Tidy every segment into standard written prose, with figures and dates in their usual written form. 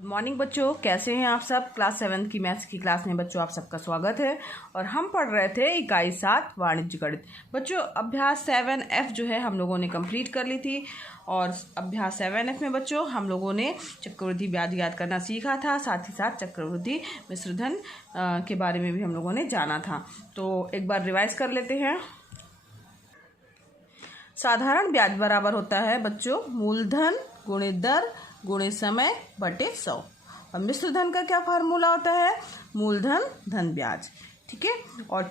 Good morning बच्चों, कैसे हैं आप सब। क्लास 7 की मैथ्स की क्लास में बच्चों आप सबका स्वागत है। और हम पढ़ रहे थे इकाई 7 वाणिज्य गणित। बच्चों अभ्यास 7F जो है हम लोगों ने कंप्लीट कर ली थी। और अभ्यास 7F में बच्चों हम लोगों ने चक्रवृद्धि ब्याज याद करना सीखा था, साथ ही साथ चक्रवृद्धि मिश्रधन के बारे में भी हम लोगों ने जाना था। तो एक बार रिवाइज कर लेते हैं। साधारण ब्याज बराबर होता है बच्चों मूलधन गुणित दर गुणे समय बटे 100। और मिश्रधन का क्या फार्मूला होता है, मूलधन धन ब्याज। ठीक है। और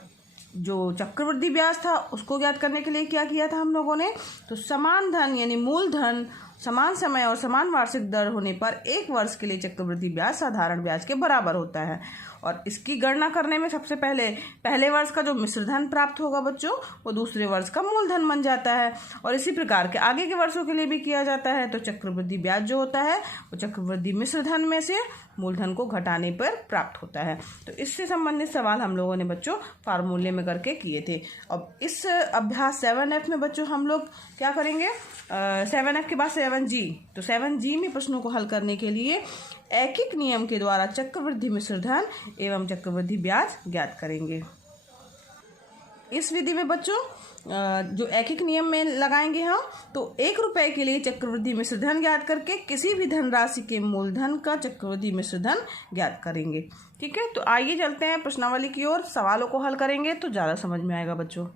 जो चक्रवृद्धि ब्याज था उसको ज्ञात करने के लिए क्या किया था हम लोगों ने, तो समान धन यानी मूलधन समान समय और समान वार्षिक दर होने पर एक वर्ष के लिए चक्रवृद्धि ब्याज साधारण ब्याज के बराबर होता है। और इसकी गणना करने में सबसे पहले वर्ष का जो मिश्रधन प्राप्त होगा बच्चों वो दूसरे वर्ष का मूलधन बन जाता है। और इसी प्रकार के आगे के वर्षों के लिए भी किया जाता है। तो चक्रवृद्धि ब्याज जो होता है वो चक्रवृद्धि मिश्रधन में से मूलधन को घटाने पर प्राप्त होता है। तो इससे संबंधित सवाल हम लोगों ने बच्चों फार्मूले में करके किए थे। अब इस अभ्यास 7F में बच्चों हम लोग क्या करेंगे, 7F के बाद 7G। तो 7G में प्रश्नों को हल करने के लिए ऐकिक नियम के द्वारा चक्रवृद्धि मिश्रधन एवं चक्रवृद्धि ब्याज ज्ञात करेंगे। इस विधि में बच्चों जो ऐकिक नियम में लगाएंगे हम, तो 1 रुपए के लिए चक्रवृद्धि मिश्रधन ज्ञात करके किसी भी धनराशि के मूलधन का चक्रवृद्धि मिश्रधन ज्ञात करेंगे। ठीक है। तो आइए चलते हैं प्रश्नावली की ओर, सवालों को हल करेंगे तो ज़्यादा समझ में आएगा बच्चों।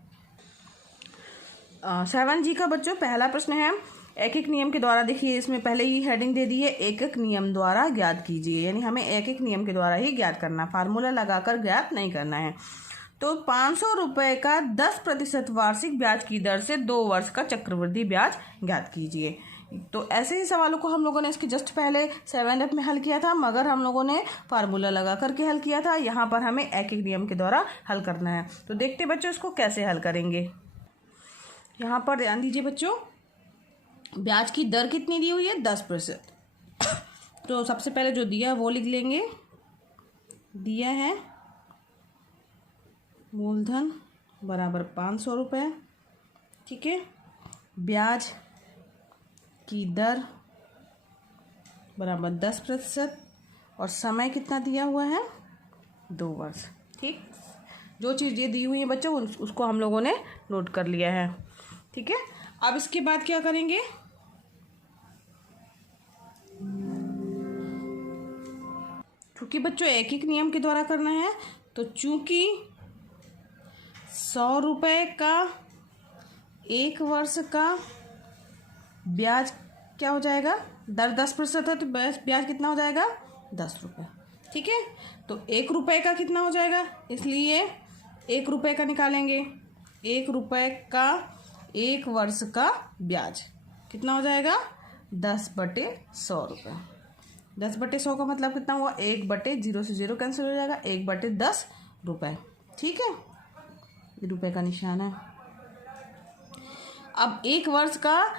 7G का बच्चों पहला प्रश्न है ऐकिक नियम के द्वारा। देखिए इसमें पहले ही हेडिंग दे दी है, एकक नियम द्वारा ज्ञात कीजिए, यानी हमें ऐकिक नियम के द्वारा ही ज्ञात करना, फार्मूला लगाकर ज्ञात नहीं करना है। तो 500 रुपये का 10% वार्षिक ब्याज की दर से 2 वर्ष का चक्रवृद्धि ब्याज ज्ञात कीजिए। तो ऐसे ही सवालों को हम लोगों ने इसके जस्ट पहले 7F में हल किया था, मगर हम लोगों ने फार्मूला लगा करके हल किया था। यहाँ पर हमें ऐकिक नियम के द्वारा हल करना है। तो देखते बच्चों इसको कैसे हल करेंगे। यहाँ पर ध्यान दीजिए बच्चों, ब्याज की दर कितनी दी हुई है, 10%। तो सबसे पहले जो दिया है वो लिख लेंगे। दिया है मूलधन बराबर 500 रुपये। ठीक है। ब्याज की दर बराबर 10% और समय कितना दिया हुआ है, 2 वर्ष। ठीक, जो चीज़ ये दी हुई है बच्चों उसको हम लोगों ने नोट कर लिया है। ठीक है। अब इसके बाद क्या करेंगे, चूंकि बच्चों ऐकिक नियम के द्वारा करना है तो चूंकि 100 रुपये का 1 वर्ष का ब्याज क्या हो जाएगा, दर 10% है तो ब्याज कितना हो जाएगा, 10 रुपये। ठीक है। तो 1 रुपये का कितना हो जाएगा, इसलिए 1 रुपये का निकालेंगे। 1 रुपये का 1 वर्ष का ब्याज कितना हो जाएगा, 10/100 रुपये। 10/100 का मतलब कितना हुआ, 1/0 से 0 कैंसिल हो जाएगा, 1/10 रुपये। ठीक है, ये रुपये का निशान है। अब 1 वर्ष का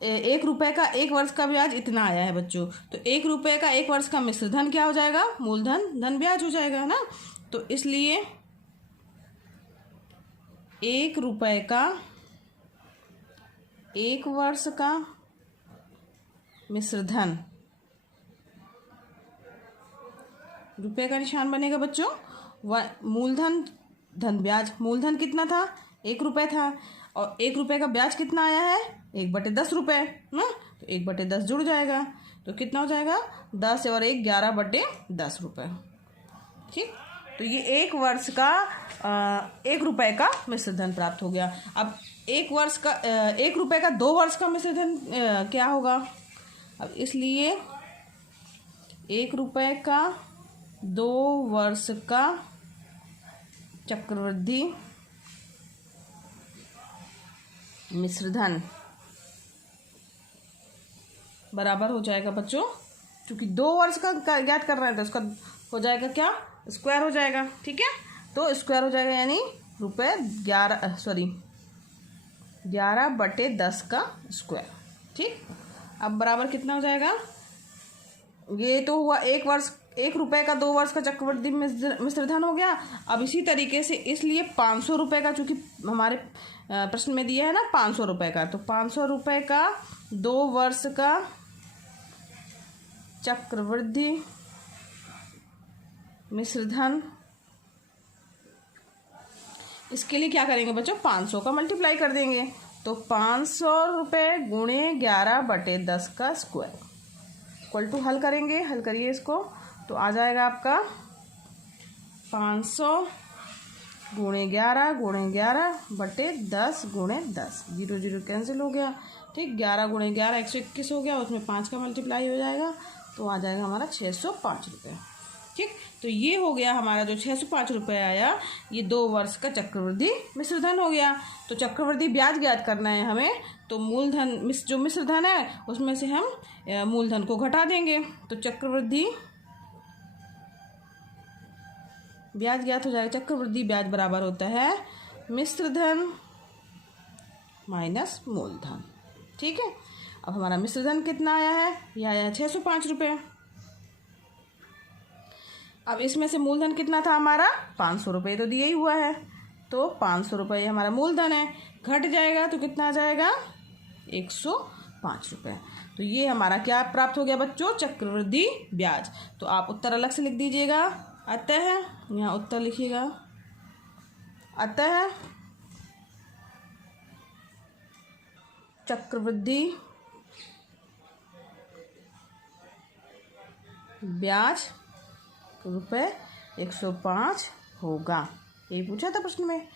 1 रुपये का 1 वर्ष का ब्याज इतना आया है बच्चों, तो 1 रुपये का 1 वर्ष का मिश्रधन क्या हो जाएगा, मूलधन धन ब्याज हो जाएगा ना। तो इसलिए 1 रुपये का 1 वर्ष का मिश्रधन, रुपये का निशान बनेगा बच्चों, मूलधन धन ब्याज। मूलधन कितना था, 1 रुपये था, और 1 रुपये का ब्याज कितना आया है, 1/10 रुपये ना। तो 1/10 जुड़ जाएगा तो कितना हो जाएगा, 10 और 1 11/10 रुपये। ठीक। तो ये 1 वर्ष का 1 रुपये का मिश्रधन प्राप्त हो गया। अब 1 वर्ष का 1 रुपये का 2 वर्ष का मिश्रधन क्या होगा। अब इसलिए 1 रुपये का 2 वर्ष का चक्रवृद्धि मिश्रधन बराबर हो जाएगा बच्चों, क्योंकि 2 वर्ष का ज्ञात कर रहे हैं तो उसका हो जाएगा क्या, स्क्वायर हो जाएगा। ठीक है। तो स्क्वायर हो जाएगा यानी रुपये 11/10 का स्क्वायर। ठीक। अब बराबर कितना हो जाएगा, ये तो हुआ 1 रुपये का 2 वर्ष का चक्रवृद्धि मिश्रधन हो गया। अब इसी तरीके से इसलिए 500 रुपये का, चूँकि हमारे प्रश्न में दिया है ना 500 रुपये का, तो 500 रुपये का 2 वर्ष का चक्रवृद्धि मिश्र धन, इसके लिए क्या करेंगे बच्चों, 500 का मल्टीप्लाई कर देंगे। तो 500 रुपये गुणे 11/10 का स्क्वायर इक्वल टू, हल करेंगे, हल करिए इसको, तो आ जाएगा आपका 500 गुणे 11/10 गुणे 10, 0 0 कैंसिल हो गया। ठीक, 11 गुणे 11 121 हो गया, उसमें 5 का मल्टीप्लाई हो जाएगा, तो आ जाएगा हमारा 605 रुपये। ठीक, तो ये हो गया हमारा जो 605 रुपये आया, ये 2 वर्ष का चक्रवृद्धि मिश्र धन हो गया। तो चक्रवृद्धि ब्याज ज्ञात करना है हमें, तो मूलधन जो मिश्र धन है उसमें से हम मूलधन को घटा देंगे, तो चक्रवृद्धि ब्याज ज्ञात हो जाएगा। चक्रवृद्धि ब्याज बराबर होता है मिश्र धन माइनस मूलधन। ठीक है, अब हमारा मिश्र धन कितना आया है, यह आया 605 रुपये। अब इसमें से मूलधन कितना था हमारा, 500 रुपये तो दिया ही हुआ है, तो 500 रुपये हमारा मूलधन है, घट जाएगा तो कितना आ जाएगा, 105 रुपये। तो ये हमारा क्या प्राप्त हो गया बच्चों, चक्रवृद्धि ब्याज। तो आप उत्तर अलग से लिख दीजिएगा, अतः यहाँ उत्तर लिखिएगा, अतः चक्रवृद्धि ब्याज रुपये 105 होगा, ये पूछा था प्रश्न में।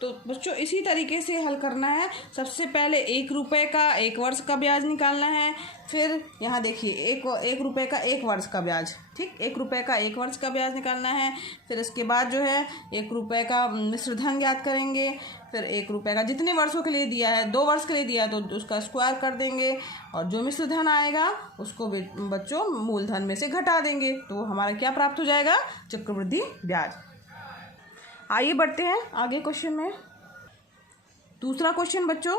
तो बच्चों इसी तरीके से हल करना है। सबसे पहले 1 रुपये का 1 वर्ष का ब्याज निकालना है, फिर यहाँ देखिए 1 रुपये का 1 वर्ष का ब्याज, ठीक, 1 रुपये का 1 वर्ष का ब्याज निकालना है। फिर इसके बाद जो है 1 रुपये का मिश्र धन ज्ञात करेंगे, फिर 1 रुपये का जितने वर्षों के लिए दिया है, 2 वर्ष के लिए दिया है तो उसका स्क्वायर कर देंगे, और जो मिश्र धन आएगा उसको बच्चों मूलधन में से घटा देंगे, तो हमारा क्या प्राप्त हो जाएगा, चक्रवृद्धि ब्याज। आइए बढ़ते हैं आगे क्वेश्चन में। दूसरा क्वेश्चन बच्चों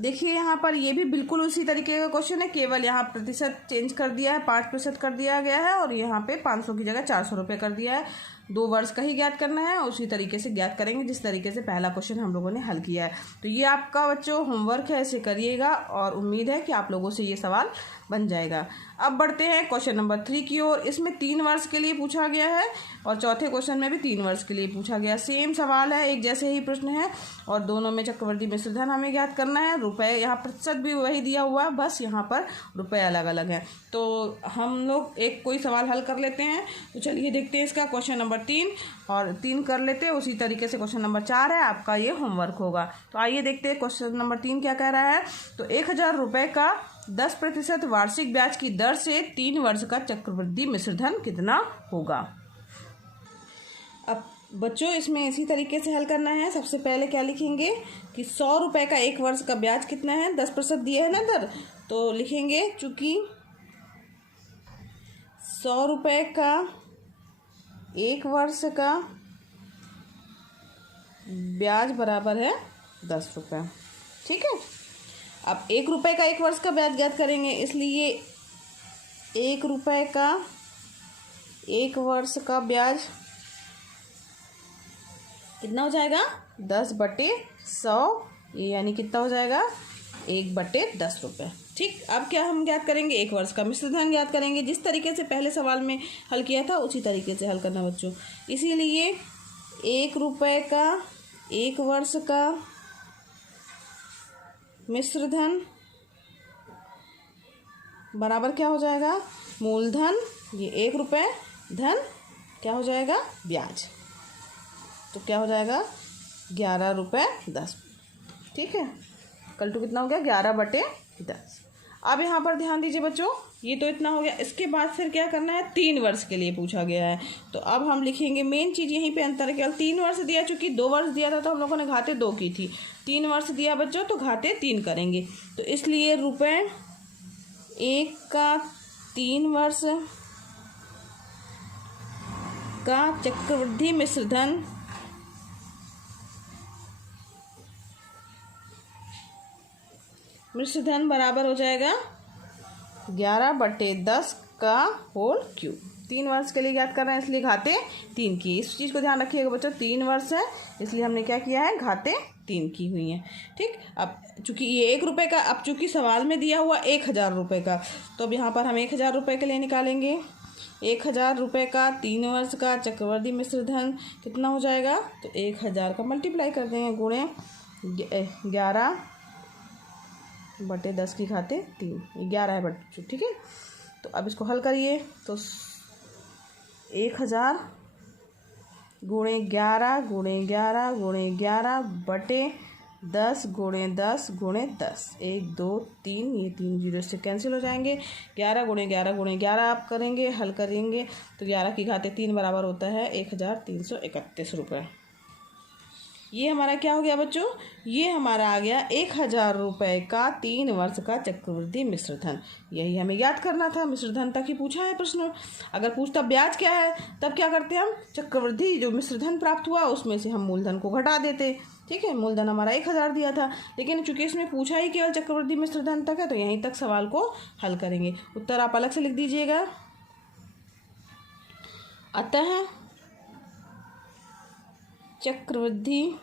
देखिए, यहाँ पर ये भी बिल्कुल उसी तरीके का क्वेश्चन है, केवल यहाँ प्रतिशत चेंज कर दिया है, 5% कर दिया गया है, और यहाँ पे 500 की जगह 400 रुपये कर दिया है। 2 वर्ष का ही ज्ञात करना है, उसी तरीके से ज्ञात करेंगे जिस तरीके से पहला क्वेश्चन हम लोगों ने हल किया है। तो ये आपका बच्चों होमवर्क है, इसे करिएगा, और उम्मीद है कि आप लोगों से ये सवाल बन जाएगा। अब बढ़ते हैं क्वेश्चन नंबर 3 की ओर। इसमें 3 वर्ष के लिए पूछा गया है, और चौथे क्वेश्चन में भी 3 वर्ष के लिए पूछा गया। सेम सवाल है, एक जैसे ही प्रश्न है, और दोनों में चक्रवृद्धि मिश्र धन हमें ज्ञात करना है। रुपए यहाँ प्रतिशत भी वही दिया हुआ है, बस यहाँ पर रुपए अलग अलग हैं। तो हम लोग एक कोई सवाल हल कर लेते हैं। तो चलिए देखते हैं इसका क्वेश्चन नंबर 3, और 3 कर लेते हैं, उसी तरीके से क्वेश्चन नंबर 4 है, आपका ये होमवर्क होगा। तो आइए देखते हैं क्वेश्चन नंबर 3 क्या कह रहा है। तो 1000 रुपये का 10% वार्षिक ब्याज की दर से 3 वर्ष का चक्रवृद्धि मिश्र धन कितना होगा। अब बच्चों इसमें इसी तरीके से हल करना है। सबसे पहले क्या लिखेंगे कि 100 रुपये का 1 वर्ष का ब्याज कितना है, 10% दिया है ना दर, तो लिखेंगे चूंकि 100 रुपये का 1 वर्ष का ब्याज बराबर है 10 रुपये। ठीक है, अब 1 रुपये का 1 वर्ष का ब्याज ज्ञात करेंगे, इसलिए 1 रुपये का 1 वर्ष का ब्याज कितना हो जाएगा, 10/100, यानी कितना हो जाएगा, 1/10 रुपये। ठीक, अब क्या हम ज्ञात करेंगे, 1 वर्ष का मिश्र धन ज्ञात करेंगे। जिस तरीके से पहले सवाल में हल किया था उसी तरीके से हल करना बच्चों। इसीलिए 1 रुपये का 1 वर्ष का मिश्र धन बराबर क्या हो जाएगा, मूलधन, ये 1 रुपये धन क्या हो जाएगा, ब्याज, तो क्या हो जाएगा 11/10। ठीक है, कल टू कितना हो गया, 11/10। अब यहाँ पर ध्यान दीजिए बच्चों, ये तो इतना हो गया। इसके बाद फिर क्या करना है, 3 वर्ष के लिए पूछा गया है। तो अब हम लिखेंगे, मेन चीज़ यहीं पे अंतर है, केवल 3 वर्ष दिया, चूँकि 2 वर्ष दिया था तो हम लोगों ने घाते 2 की थी, 3 वर्ष दिया बच्चों तो घाते 3 करेंगे। तो इसलिए रुपये 1 का 3 वर्ष का चक्रवृद्धि मिश्र धन बराबर हो जाएगा 11/10 का होल क्यूब। 3 वर्ष के लिए याद कर रहे हैं इसलिए घाते 3 की। इस चीज़ को ध्यान रखिएगा बच्चों, 3 वर्ष है इसलिए हमने क्या किया है, घाते 3 की हुई हैं। ठीक, अब चूंकि ये 1 रुपये का, अब चूंकि सवाल में दिया हुआ 1000 रुपये का, तो अब यहाँ पर हम 1000 रुपये के लिए निकालेंगे। 1000 रुपये का 3 वर्ष का चक्रवर्ती मिश्र धन कितना हो जाएगा, तो 1000 का मल्टीप्लाई कर देंगे गुणे 11/10 की घाते 3, 11 है बच्चों। ठीक है, तो अब इसको हल करिए तो 1000 गुणे 11 गुणे 11 गुणे 11/10 गुणे 10 गुणे 10, 1 2 3, ये 3 जीरो से कैंसिल हो जाएंगे। 11 गुणे 11 गुणे 11 आप करेंगे, हल करेंगे तो 11 की घाते 3 बराबर होता है 1331 रुपये। ये हमारा क्या हो गया बच्चों, ये हमारा आ गया 1000 रुपये का 3 वर्ष का चक्रवृद्धि मिश्र धन। यही हमें याद करना था, मिश्र धन तक ही पूछा है प्रश्न। अगर पूछता ब्याज क्या है तब क्या करते हम, चक्रवृद्धि जो मिश्र धन प्राप्त हुआ उसमें से हम मूलधन को घटा देते। ठीक है, मूलधन हमारा 1000 दिया था, लेकिन चूंकि इसमें पूछा ही केवल चक्रवृद्धि मिश्र धन तक है तो यहीं तक सवाल को हल करेंगे। उत्तर आप अलग से लिख दीजिएगा। अतः चक्रवृद्धि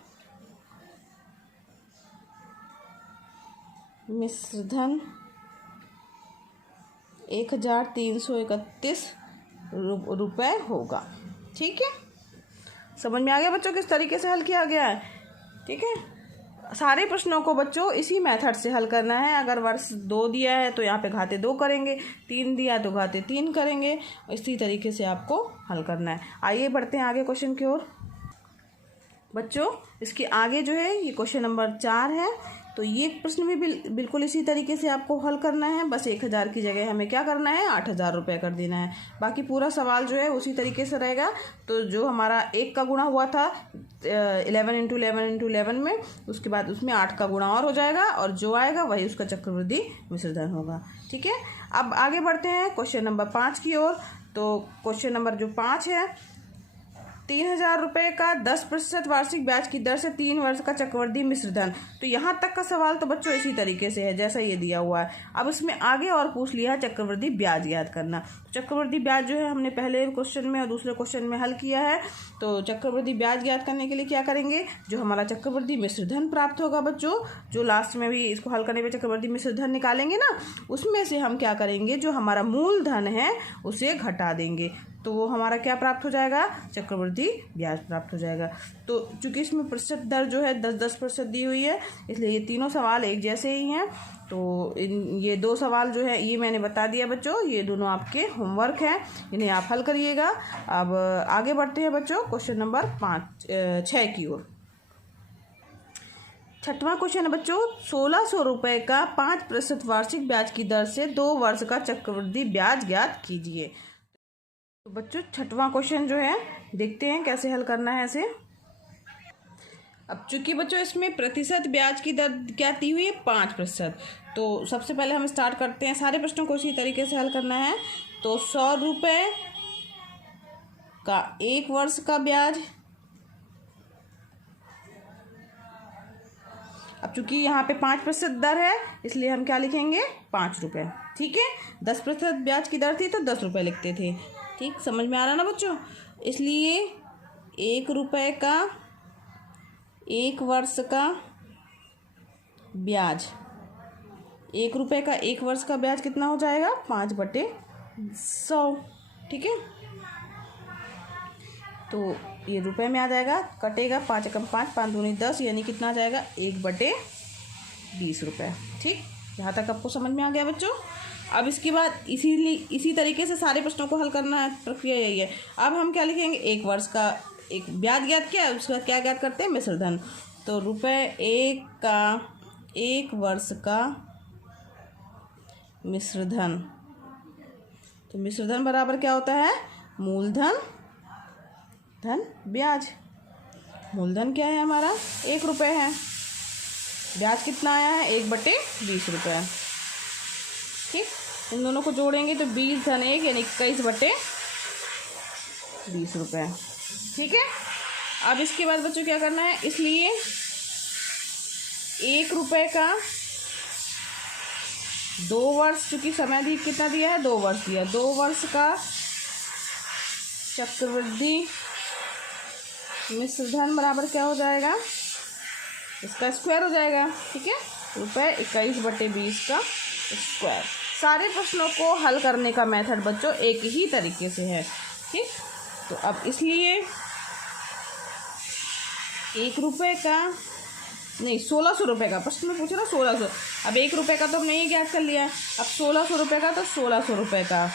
मिश्र धन 1331 रुपये होगा। ठीक है, समझ में आ गया बच्चों किस तरीके से हल किया गया है। ठीक है, सारे प्रश्नों को बच्चों इसी मेथड से हल करना है। अगर वर्ष 2 दिया है तो यहाँ पे घाते 2 करेंगे, 3 दिया तो घाते 3 करेंगे, इसी तरीके से आपको हल करना है। आइए बढ़ते हैं आगे क्वेश्चन की ओर। बच्चों इसके आगे जो है ये क्वेश्चन नंबर 4 है, तो ये प्रश्न भी बिल्कुल इसी तरीके से आपको हल करना है। बस 1000 की जगह हमें क्या करना है, 8000 रुपये कर देना है। बाकी पूरा सवाल जो है उसी तरीके से रहेगा। तो जो हमारा 1 का गुणा हुआ था 11 × 11 × 11 में, उसके बाद उसमें 8 का गुणा और हो जाएगा और जो आएगा वही उसका चक्रवृद्धि मिश्र धन होगा। ठीक है, अब आगे बढ़ते हैं क्वेश्चन नंबर 5 की ओर। तो क्वेश्चन नंबर जो 5 है, 3000 रुपये का 10% वार्षिक ब्याज की दर से 3 वर्ष का चक्रवृद्धि मिश्र धन। तो यहाँ तक का सवाल तो बच्चों इसी तरीके से है जैसा ये दिया हुआ है। अब इसमें आगे और पूछ लिया है चक्रवृद्धि ब्याज याद करना। चक्रवृद्धि ब्याज जो है हमने पहले क्वेश्चन में और दूसरे क्वेश्चन में हल किया है। तो चक्रवृद्धि ब्याज याद करने के लिए क्या करेंगे, जो हमारा चक्रवृद्धि मिश्र धन प्राप्त होगा बच्चों, जो लास्ट में भी इसको हल करने पे चक्रवृद्धि मिश्र धन निकालेंगे ना, उसमें से हम क्या करेंगे, जो हमारा मूल धन है उसे घटा देंगे। तो वो हमारा क्या प्राप्त हो जाएगा, चक्रवृद्धि ब्याज प्राप्त हो जाएगा। तो चूंकि इसमें प्रतिशत दर जो है 10% दी हुई है, इसलिए ये तीनों सवाल एक जैसे ही हैं। तो ये 2 सवाल जो है ये मैंने बता दिया बच्चों, ये दोनों आपके होमवर्क हैं, इन्हें आप हल करिएगा। अब आगे बढ़ते हैं बच्चों क्वेश्चन नंबर 6 की ओर। 6वां क्वेश्चन है बच्चों, 1600 रुपये का 5% वार्षिक ब्याज की दर से 2 वर्ष का चक्रवृद्धि ब्याज ज्ञात कीजिए। तो बच्चों 6वां क्वेश्चन जो है देखते हैं कैसे हल करना है इसे। अब चूंकि बच्चों इसमें प्रतिशत ब्याज की दर क्या दी हुई है, 5%। तो सबसे पहले हम स्टार्ट करते हैं, सारे प्रश्नों को इसी तरीके से हल करना है। तो 100 रुपये का 1 वर्ष का ब्याज। अब चूंकि यहाँ पे 5% दर है इसलिए हम क्या लिखेंगे, 5 रुपये। ठीक है, 10% ब्याज की दर थी तो 10 रुपये लिखते थे। ठीक, समझ में आ रहा ना बच्चों। इसलिए 1 रुपये का 1 वर्ष का ब्याज, 1 रुपये का 1 वर्ष का ब्याज कितना हो जाएगा, 5/100। ठीक है, तो ये रुपए में आ जाएगा, कटेगा 5 × 5 5 दूनी 10, यानी कितना आ जाएगा, 1/20 रुपये। ठीक, यहाँ तक आपको समझ में आ गया बच्चों। अब इसके बाद इसी तरीके से सारे प्रश्नों को हल करना है, प्रक्रिया यही है। अब हम क्या लिखेंगे, 1 वर्ष का एक ब्याज ज्ञात किया, उसका क्या ज्ञात करते हैं, मिश्र धन। तो ₹1 का 1 वर्ष का मिश्र धन। तो मिश्र धन बराबर क्या होता है, मूलधन धन ब्याज। मूलधन क्या है हमारा, 1 रुपये है, ब्याज कितना आया है, 1/20 रुपये। ठीक, इन दोनों को जोड़ेंगे तो 20 धन 1 यानी 21/20 रुपये। ठीक है, अब इसके बाद बच्चों क्या करना है, इसलिए 1 रुपये का 2 वर्ष, चूंकि समय दी कितना दिया है, 2 वर्ष दिया, 2 वर्ष का चक्रवृद्धि मिश्र धन बराबर क्या हो जाएगा, इसका स्क्वायर हो जाएगा। ठीक है, ₹21/20 का स्क्वायर। सारे प्रश्नों को हल करने का मेथड बच्चों एक ही तरीके से है। ठीक, तो अब इसलिए 1 रुपये का नहीं, 1600 रुपये का प्रश्न में पूछा ना, 1600। अब 1 रुपये का तो हमने ये ज्ञात कर लिया है, अब 1600 रुपये का, तो 1600 रुपये का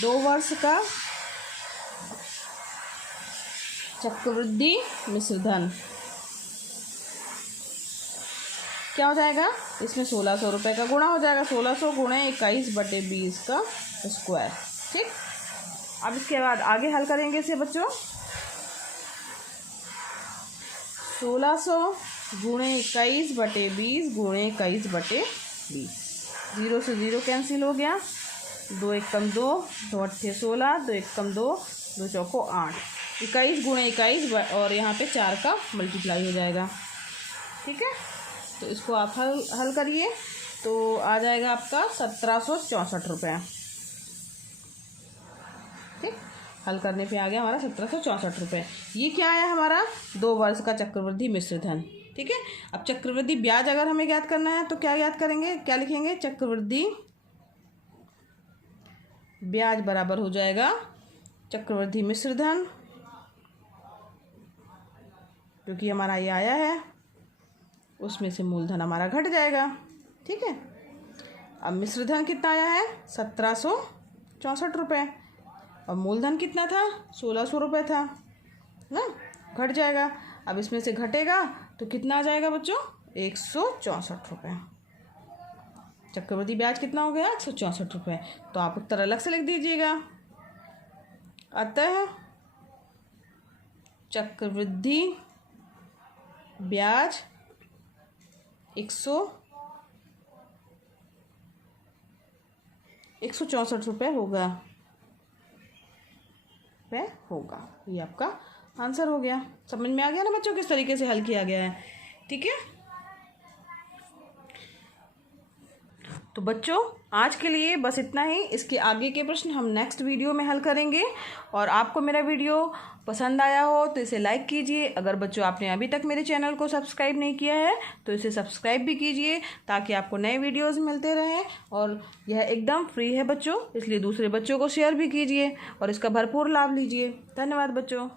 2 वर्ष का चक्रवृद्धि मिश्र धन क्या हो जाएगा, इसमें 1600 रुपये का गुणा हो जाएगा, 1600 गुणे 21/20 का स्क्वायर। ठीक, अब इसके बाद आगे हल करेंगे इसे बच्चों। 1600 गुणे 21/20 गुणे 21/20, 0 से 0 कैंसिल हो गया, 2 1 कम 2, 2 8 16, 2 1 कम 2, 2 चौको 8, 21 गुणे 21 और यहाँ पे 4 का मल्टीप्लाई हो जाएगा। ठीक है, तो इसको आप हल करिए तो आ जाएगा आपका 1764 रुपये। ठीक, हल करने पे आ गया हमारा 1764 रुपये। ये क्या आया हमारा, 2 वर्ष का चक्रवृद्धि मिश्र धन। ठीक है, अब चक्रवृद्धि ब्याज अगर हमें ज्ञात करना है तो क्या ज्ञात करेंगे, क्या लिखेंगे, चक्रवृद्धि ब्याज बराबर हो जाएगा चक्रवृद्धि मिश्र धन, क्योंकि हमारा ये आया है, उसमें से मूलधन हमारा घट जाएगा। ठीक है, अब मिश्र धन कितना आया है, 1764 रुपये, और मूलधन कितना था, 1600 रुपये था ना, घट जाएगा। अब इसमें से घटेगा तो कितना आ जाएगा बच्चों, 164 रुपये। चक्रवृद्धि ब्याज कितना हो गया, 164 रुपये। तो आप उत्तर अलग से लिख दीजिएगा। अतः चक्रवृद्धि ब्याज 164 रुपये होगा, ये आपका आंसर हो गया। समझ में आ गया ना बच्चों किस तरीके से हल किया गया है। ठीक है, तो बच्चों आज के लिए बस इतना ही। इसके आगे के प्रश्न हम नेक्स्ट वीडियो में हल करेंगे। और आपको मेरा वीडियो पसंद आया हो तो इसे लाइक कीजिए। अगर बच्चों आपने अभी तक मेरे चैनल को सब्सक्राइब नहीं किया है तो इसे सब्सक्राइब भी कीजिए, ताकि आपको नए वीडियोस मिलते रहें। और यह एकदम फ्री है बच्चों, इसलिए दूसरे बच्चों को शेयर भी कीजिए और इसका भरपूर लाभ लीजिए। धन्यवाद बच्चों।